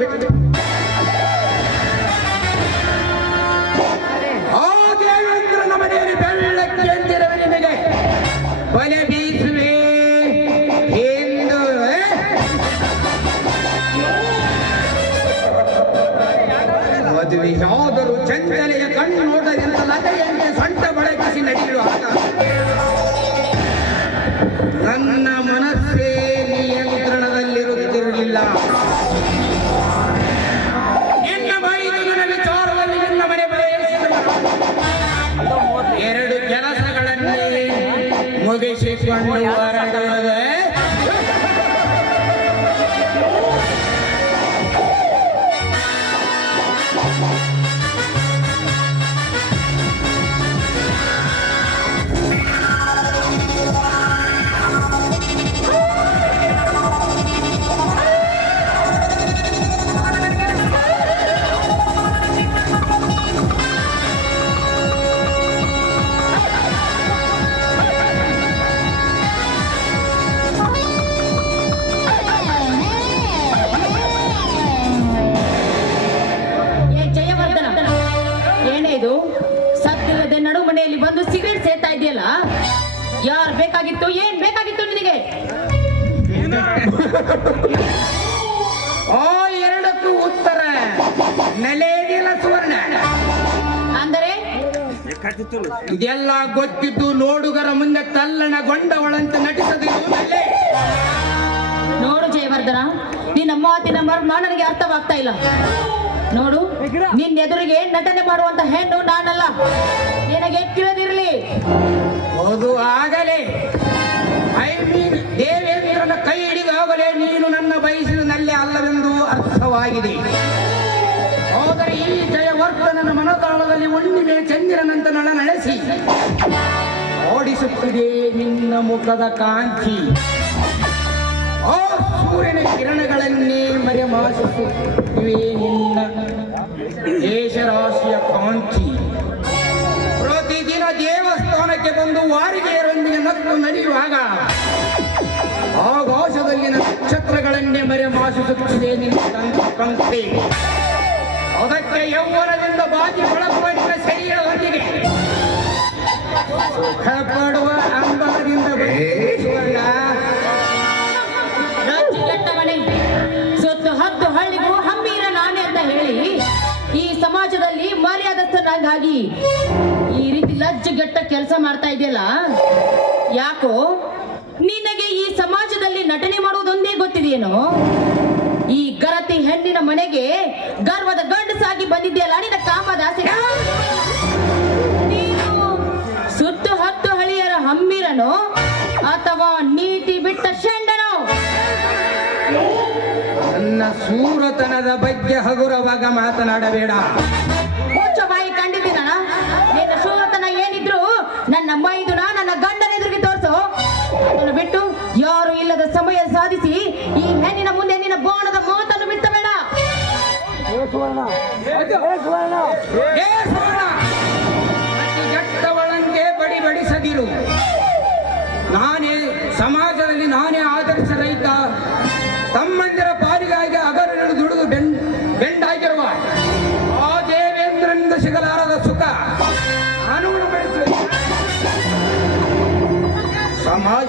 Thank you. que a. ನಡು ಮನೆಯಲ್ಲಿ ಬಂದು ಸಿಗರೇಟ್ ಸೇರ್ತಾ ಇದೆಯಲ್ಲ? ಯಾರು ಬೇಕಾಗಿತ್ತು ಏನ್ ಬೇಕಾಗಿತ್ತು ನಿನಗೆ? ಆ ಎರಡಕ್ಕೂ ಉತ್ತರ ನೆಲೆಯದಿಲ್ಲ ಸುವರ್ಣ. ಅಂದರೆ? ಇದೆಲ್ಲ ಗೊತ್ತಿದ್ದು ನೋಡುಗರ ಮುಂದೆ ತಲ್ಲಣಗೊಂಡವಳಂತೆ ನಟಿಸದಿರುವುದಲ್ಲೇ ನೋಡು ಜಯವರ್ಧನ ನಿನ್ನ ಮಾತಿನ ಮರ್ಮ ನನಗೆ ಅರ್ಥವಾಗ್ತಾ ಇಲ್ಲ. ನೋಡು ನಿನ್ನ ಎದುರಿಗೆ ನಟನೆ ಮಾಡುವಂತ ಹೆಣ್ಣು ನಾನಲ್ಲ. ನಿನಗೆ ತಿಳಿದಿರಲಿ. ಹೌದು ಆಗಲೇ. ಐ ಮೀನ್ ದೇವೇಂದ್ರನ ಕೈ ಹಿಡಿದಾಗಲೇ ನೀನು ನನ್ನ ಬಯಸಿನಲ್ಲಿ ಅಲ್ಲವೆಂದು ಅರ್ಥವಾಗಿದೆ. ಹೋದರೆ ಈ ಜಯವರ್ಧನನ ಮನತಾಳದಲ್ಲಿ ಹುಣ್ಣಿಮೆ ಚಂದಿರನಂತ ನಳ ನಡೆಸಿ. ಓಡಿಸುತ್ತಿದೆ ನಿನ್ನ ಮುಖದ ಕಾಂತಿ ಸೂರ್ಯನ ಕಿರಣಗಳನ್ನೇ ಮರೆಮಾಚಿಸುತ್ತಿವೆ ನಿನ್ನ ದೇಶರಾಶಿಯ ಕಾಂತಿ. ಪ್ರತಿದಿನ ದೇವಸ್ಥಾನಕ್ಕೆ ಬಂದು ವಾರಿಗೆಯರೊಂದಿಗೆ ನಕ್ಕು ನಡೆಯುವಾಗ ಆಕಾಶದಲ್ಲಿನ ನಕ್ಷತ್ರಗಳನ್ನೇ ಮರೆಮಾಚಿಸುತ್ತಿದೆ ನಿನ್ನ ಪಂಕ್ತಿ ಅದಕ್ಕೆ ಯೌವನದಿಂದ ಬಾಜಿ ಬಳಸುವ ಶರೀರ ಶರೀರದೊಂದಿಗೆ ಸುಖ ಪಡುವ ಅಂಬರದಿಂದ ಮರ್ಯಾದಸ್ಥನಾಗಿ ಈ ರೀತಿ ಲಜ್ಜೆಗೆಟ್ಟ ಕೆಲಸ ಮಾಡ್ತಾ ಇದೆಯಲ್ಲ? ಯಾಕೋ ನಿನಗೆ ಈ ಸಮಾಜದಲ್ಲಿ ನಟನೆ ಮಾಡುವುದೊಂದೇ ಗೊತ್ತಿದೆಯೇನೋ? ಈ ಗರತಿ ಹೆಣ್ಣಿನ ಮನೆಗೆ ಗರ್ವದ ಗಂಡಸಾಗಿ ಬಂದಿದೆಯಲ್ಲ ನಿನ್ನ ಕಾಮದಾಸಿ? ನೀನು ಸುತ್ತು ಹತ್ತು ಹಳಿಯರ ಹಮ್ಮಿರನೋ ಅಥವಾ ನೀತಿ ಬಿಟ್ಟ ಶಂಡನೋ? ನನ್ನ ಸೂರತನದ ಬಗ್ಗೆ ಹಗುರವಾಗ ಮಾತನಾಡಬೇಡ. ನನ್ನ ಮೈದುನ ನನ್ನ ಗಂಡನ ಎದುರಿಗೆ ತೋರಿಸು. ಅದನ್ನು ಬಿಟ್ಟು ಯಾರು ಇಲ್ಲದ ಸಮಯ ಸಾಧಿಸಿ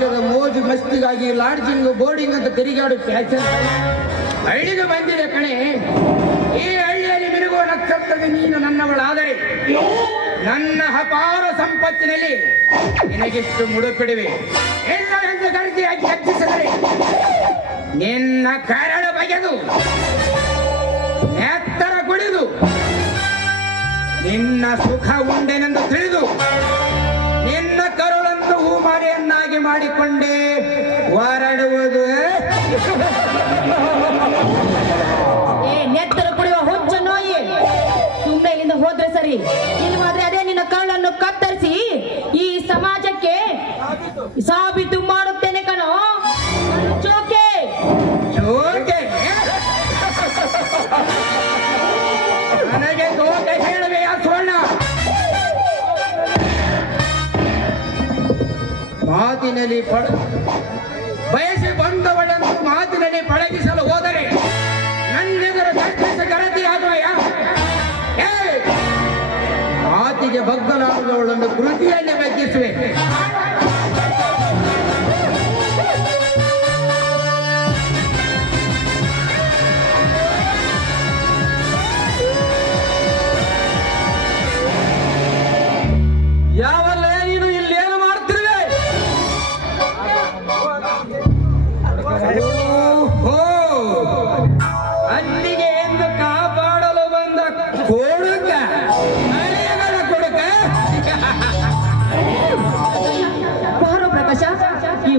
ಸಮಾಜದ ಮೋಜು ಮಸ್ತಿಗಾಗಿ ಲಾಡ್ಜಿಂಗ್, ಬೋರ್ಡಿಂಗ್ ಅಂತ ತಿರುಗಾಡು ಫ್ಯಾಷನ್ ಹಳ್ಳಿಗೆ ಬಂದಿದೆ ಕಣೆ. ಈ ಹಳ್ಳಿಯಲ್ಲಿ ಮಿರುಗುವ ನಕ್ಷತ್ರದ ನೀನು ನನ್ನವಳಾದರೆ ನನ್ನ ಅಪಾರ ಸಂಪತ್ತಿನಲ್ಲಿ ನಿನಗಿಷ್ಟು ಮುಡುಪಿಡುವೆ. ಎಲ್ಲ ಎಂದು ಗರ್ಜಿಯಾಗಿ ಹೆಚ್ಚಿಸಿದರೆ ನಿನ್ನ ಕರಳ ಬಗೆದು ಎತ್ತರ ಕುಡಿದು, ನಿನ್ನ ಸುಖ ಉಂಡೆನೆಂದು ತಿಳಿದು ಮಾಡಿಕೊಂಡೆ. ವಾರಾಡುವುದು ಏ? ನೆತ್ತರ ಕುಡಿಯುವ ಹುಚ್ಚ ನೋಯಿ. ಸುಮ್ಮನೆ ಇಲ್ಲಿಂದ ಹೋದ್ರೆ ಸರಿ. ಇಲ್ವಾದ್ರೆ ಅದೇ ನಿನ್ನ ಕಣ್ಣನ್ನು ಕತ್ತರಿಸಿ ಈ ಸಮಾಜಕ್ಕೆ ಸಾಬೀತು ಮಾಡುತ್ತೇನೆ ಕಣೋ. ಚೋಕೆ. ಚೋಕೆ? ನನಗೆ ತೋಟ ಹೇಳುವೆಯ? ಸೋಣ ಮಾತಿನಲ್ಲಿ ಪಡ ಬಯಸಿ ಬಂದವಳನ್ನು ಮಾತಿನಲ್ಲಿ ಪಳಗಿಸಲು ಹೋದರೆ ನನ್ನೆದುರು ದರ್ಶಿಸ ಗರತಿಯಾಗುವೆಯ? ಮಾತಿಗೆ ಬಗ್ಗಲಾಗದವಳನ್ನು ಕೃತಿಯಲ್ಲಿ ಬಗ್ಗಿಸುವೆ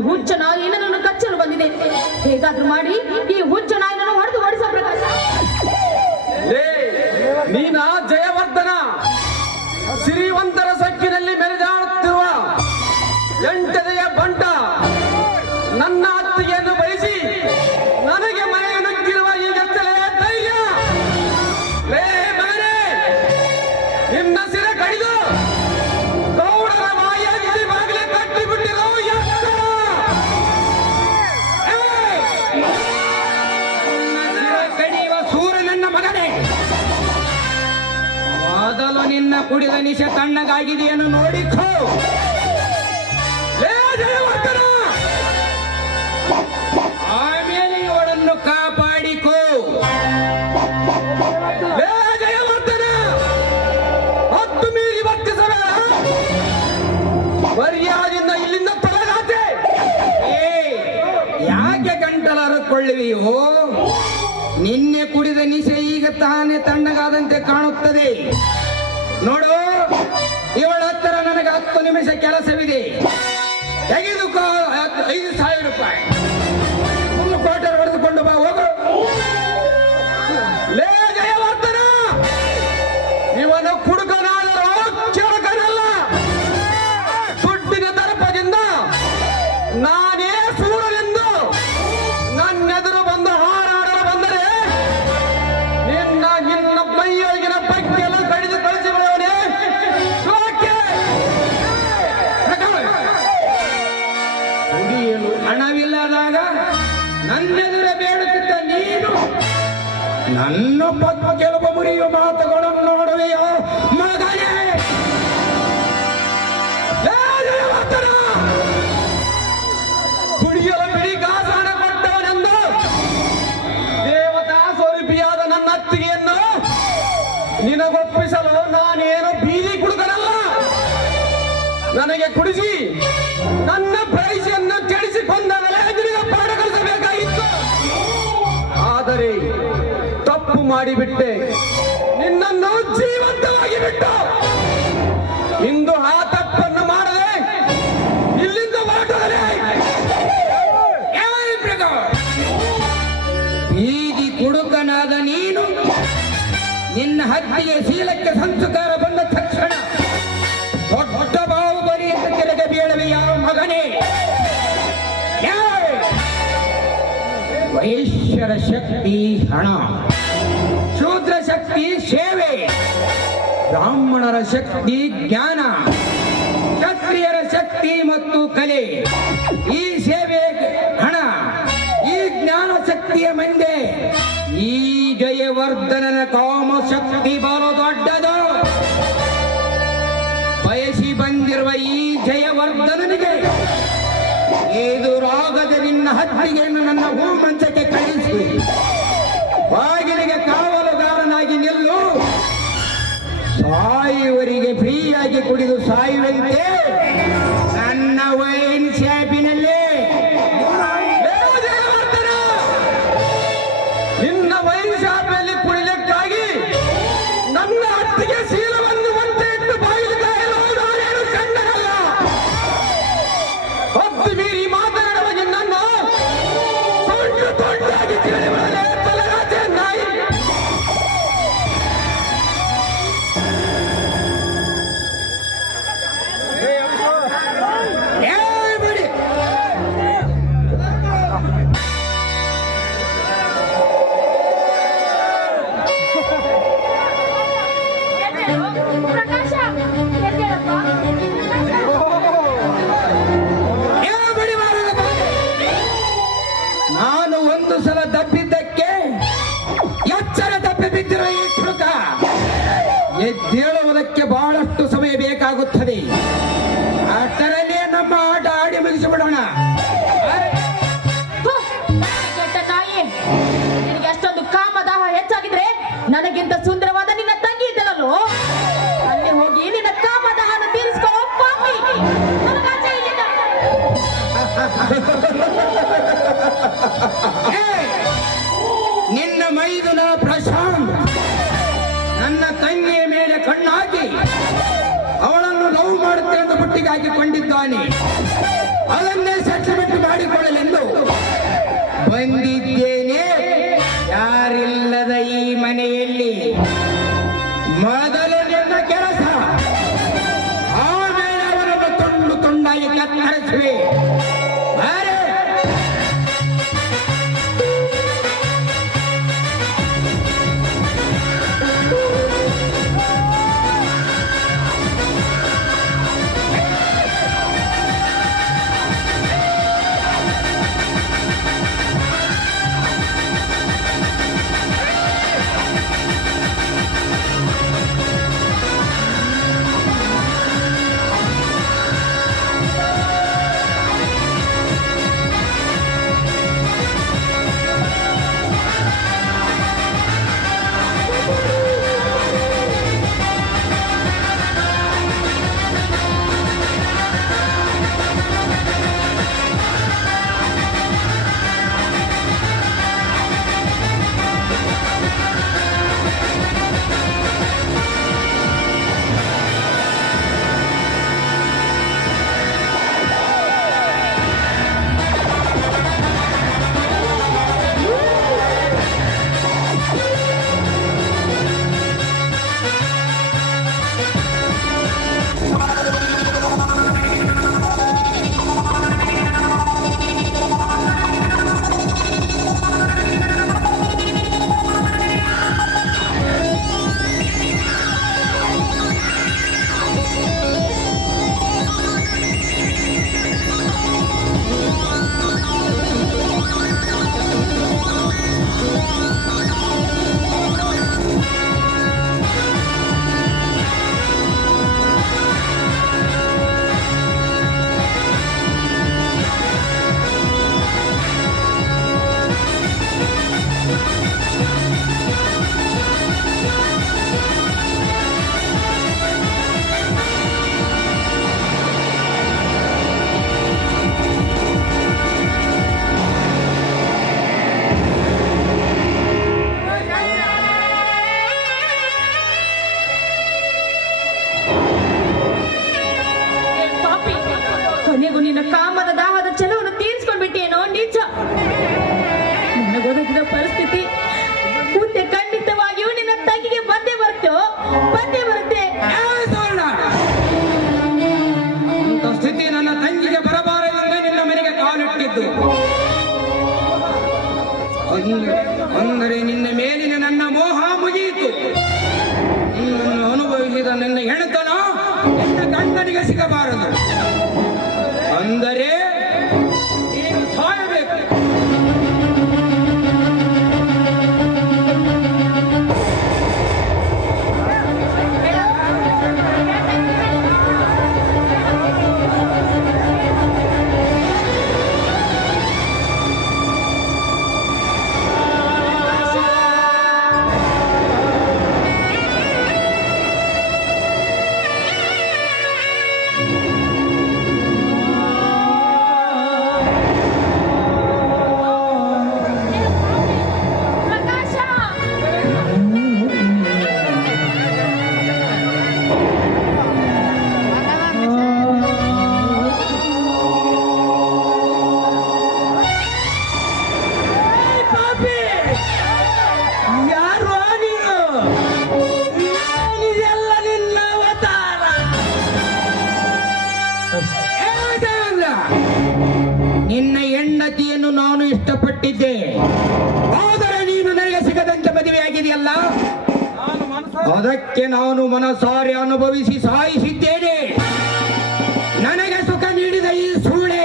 ಹುಚ್ಚ ನಾಯಿ ನನ್ನನ್ನು ಕಚ್ಚಲು ಬಂದಿದೆ. ಹೇಗಾದ್ರೂ ಮಾಡಿ. ನಿನ್ನ ಕುಡಿದ ನಿಶೆ ತಣ್ಣಗಾಗಿದೆಯನ್ನು ನೋಡಿಕೋ. ಆಮೇಲೆ ಇವಳನ್ನು ಕಾಪಾಡಿಕೋ. ಜಯವರ್ಧನ! ಹತ್ತು ಮೀರಿ ಸರ ಮರ್ಯಾದಿಂದ ಇಲ್ಲಿಂದ ತೊಲಗಾತೆ ಯಾಕೆ ಗಂಟಲ ಹರಕೊಳ್ಳುವಿಯೋ ನಿನ್ನೆ ಕುಡಿದ ನಿಶೆ ಈಗ ತಾನೇ ತಣ್ಣಗಾದಂತೆ ಕಾಣುತ್ತದೆ. ನೋಡು ಇವಳ ಹತ್ತಿರ ನನಗೆ ಹತ್ತು ನಿಮಿಷ ಕೆಲಸವಿದೆ. ತೆಗೆದುಕೋ ಐದು ಸಾವಿರ ನಿನಗೊಪ್ಪಿಸಲು ನಾನೇನು ಬೀದಿ ಕುಡುಗನಲ್ಲ ನನಗೆ ಕುಡಿಸಿ, ನನ್ನ ಪ್ರೈಸಿಯನ್ನು ಕೆಡಿಸಿಕೊಂಡ ಎದುರಿಗೆ ಪಾಠ ಕಲಿಸಬೇಕಾಗಿತ್ತು. ಆದರೆ ತಪ್ಪು ಮಾಡಿಬಿಟ್ಟೆ. ನಿನ್ನನ್ನು ಜೀವಂತವಾಗಿ ಬಿಟ್ಟು ಹತ್ತಿಗೆ ಶೀಲಕ್ಕೆ ಸಂಸ್ಕಾರ ಬಂದ ತಕ್ಷಣ ದೊಡ್ಡ ಬಾಹುಬಲಿ ಕೆಳಗೆ ಬೀಳವೆ ಯಾವ ಮಗನೇ! ವೈಶ್ಯರ ಶಕ್ತಿ ಹಣ, ಶೂದ್ರ ಶಕ್ತಿ ಸೇವೆ, ಬ್ರಾಹ್ಮಣರ ಶಕ್ತಿ ಜ್ಞಾನ, ಕ್ಷತ್ರಿಯರ ಶಕ್ತಿ ಮತ್ತು ಕಲೆ ಈ ಸೇವೆ ಹಣ, ಈ ಜ್ಞಾನ ಶಕ್ತಿಯ ಮಂದೆ, ಈ ಜಯವರ್ಧನನ ಕಾಮ ಶಕ್ತಿ ಬಲು ದೊಡ್ಡದು. ಬಯಸಿ ಬಂದಿರುವ ಈ ಜಯವರ್ಧನನಿಗೆ ಎದುರಾಗದ ನಿನ್ನ ಹತ್ತಿಗೆಯನ್ನು ನನ್ನ ಹೂಮಂಚಕ್ಕೆ ಕಳಿಸಿ. ಬಾಗಿಲಿಗೆ ಕಾವಲುಗಾರನಾಗಿ ನಿಲ್ಲು. ಸಾಯುವರಿಗೆ ಫ್ರೀಯಾಗಿ ಕುಡಿದು ಸಾಯುವಂತೆ ಮಾಡಿಕೊಂಡಿದ್ದಾನೆ. ಅದನ್ನೇ ಸೆಟ್ಲ್ಮೆಂಟ್ ಮಾಡಿಕೊಳ್ಳಲೆಂದು ಬಂದಿದ್ದ ಅಂದರೆ ನಿನ್ನ ಮೇಲಿನ ನನ್ನ ಮೋಹ ಮುಗಿಯಿತು. ನಿನ್ನನ್ನು ಅನುಭವಿಸಿದ ನನ್ನ ಹೆಣತನ ನಿನ್ನ ಗಂಡನಿಗೆ ಸಿಗಬಾರದು. ಅಂದರೆ ಅದಕ್ಕೆ ನಾನು ಮನಸಾರೆ ಅನುಭವಿಸಿ ಸಾಯಿಸಿದ್ದೇನೆ. ನನಗೆ ಸುಖ ನೀಡಿದ ಈ ಸೂಳೆ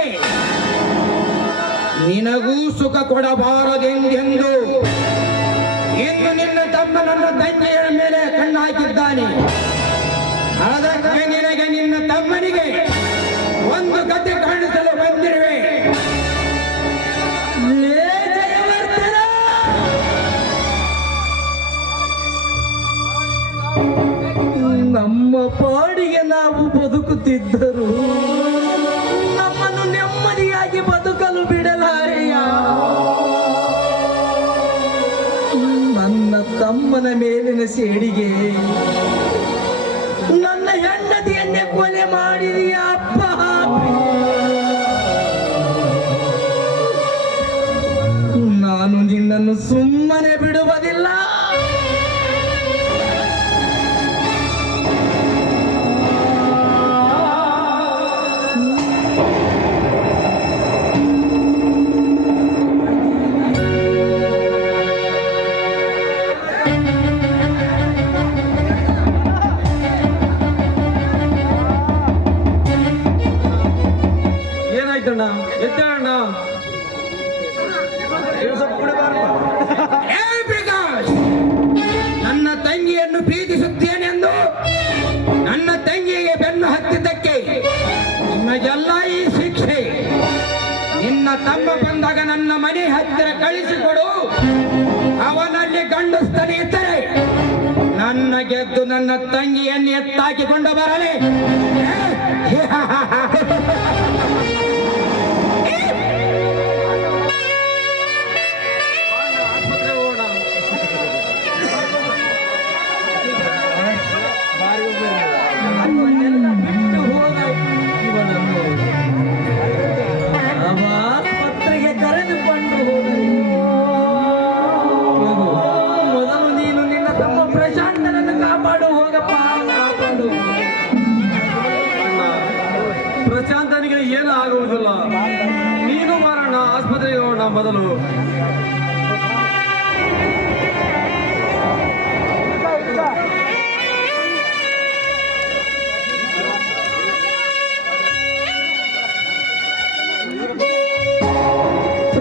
ನಿನಗೂ ಸುಖ ಕೊಡಬಾರದೆಂದೆಂದು. ಇಂದು ನಿನ್ನ ತಮ್ಮನನ್ನ ದಂಗೆಯ ಮೇಲೆ ಕಣ್ಣಾಕಿದ್ದಾನೆ. ಅದಕ್ಕೆ ನಿನಗೆ ನಿನ್ನ ತಮ್ಮನಿಗೆ ನಮ್ಮ ಪಾಡಿಗೆ ನಾವು ಬದುಕುತ್ತಿದ್ದರು. ನಮ್ಮನ್ನು ನೆಮ್ಮದಿಯಾಗಿ ಬದುಕಲು ಬಿಡಲಾರೆಯ? ನನ್ನ ತಮ್ಮನ ಮೇಲಿನ ಸೇಡಿಗೆ, ನನ್ನ ಹೆಂಡತಿಯನ್ನೇ ಕೊಲೆ ಮಾಡಿದೀಯ ಅಪ್ಪ? ನಾನು ನಿನ್ನನ್ನು ಸುಮ್ಮನೆ ಬಿಡುವುದಿಲ್ಲ.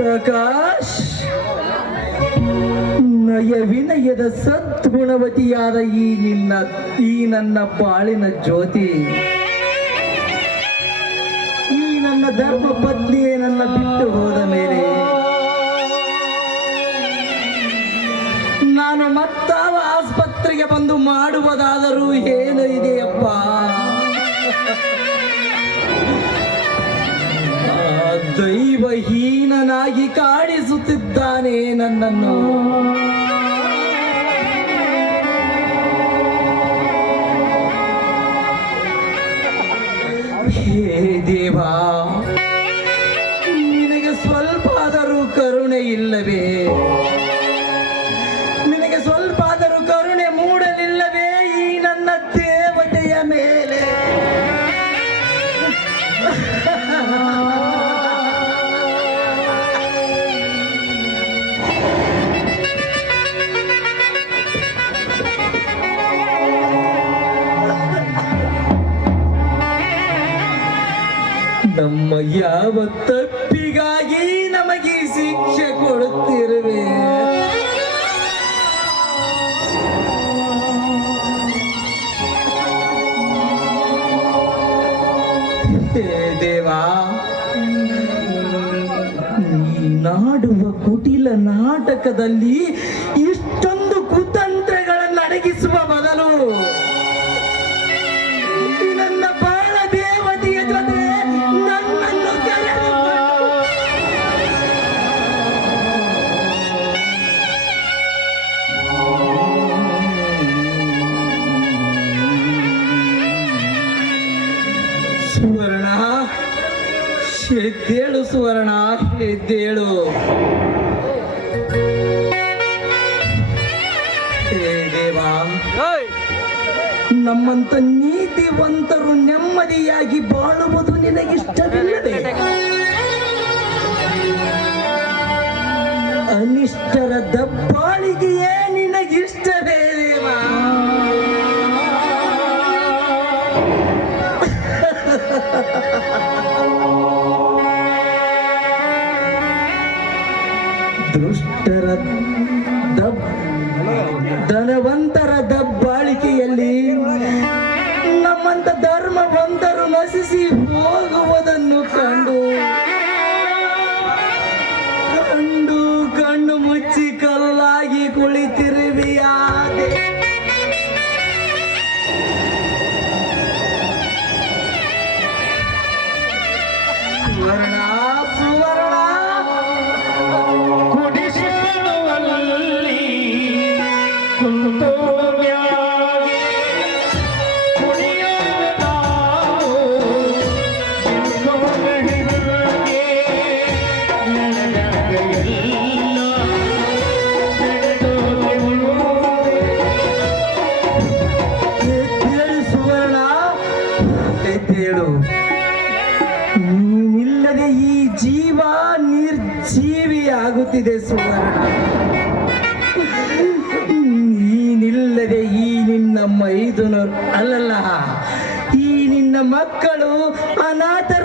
ಪ್ರಕಾಶ್. ನಯ ವಿನಯದ ಸದ್ಗುಣವತಿಯಾದ ಈ ನಿನ್ನ, ಈ ನನ್ನ ಬಾಳಿನ ಜ್ಯೋತಿ. ಈ ನನ್ನ ಧರ್ಮ ಪತ್ನಿಯೇ ನನ್ನ ಬಿಟ್ಟು ಹೋದ ಮೇಲೆ. ನಾನು ಮತ್ತಾವ ಆಸ್ಪತ್ರೆಗೆ ಬಂದು ಮಾಡುವುದಾದರೂ ಏನು ಇದೆಯಪ್ಪ? ದೈವಹೀನನಾಗಿ ಕಾಣಿಸುತ್ತಿದ್ದಾನೆ ನನ್ನನ್ನು. ಯಾವ ತಪ್ಪಿಗಾಗಿ ನಮಗೆ ಶಿಕ್ಷೆ ಕೊಡುತ್ತಿರುವೆ. ದೇವಾ ನಾಡುವ ಕುಟಿಲ ನಾಟಕದಲ್ಲಿ ಎದ್ದೇಳು ಹೇ ದೇವಾ ನಮ್ಮಂತ ನೀತಿವಂತರು ನೆಮ್ಮದಿಯಾಗಿ ಬಾಳುವುದು ನಿನಗಿಷ್ಟವಿಲ್ಲದೆ. ಅನಿಷ್ಟರ ದಬ್ಬಾಳಿಗೆಯೇ ಎದ್ದೇಳು ಇಲ್ಲದೆ ಈ ಜೀವ ನಿರ್ಜೀವಿ ಆಗುತ್ತಿದೆ ಸುವರ್ಣ. ನೀನಿಲ್ಲದೆ ಈ ನಿನ್ನ ಮೈದುನರು ಅಲ್ಲಲ್ಲ. ಈ ನಿನ್ನ ಮಕ್ಕಳು ಅನಾಥರಾಗುತ್ತಾರೆ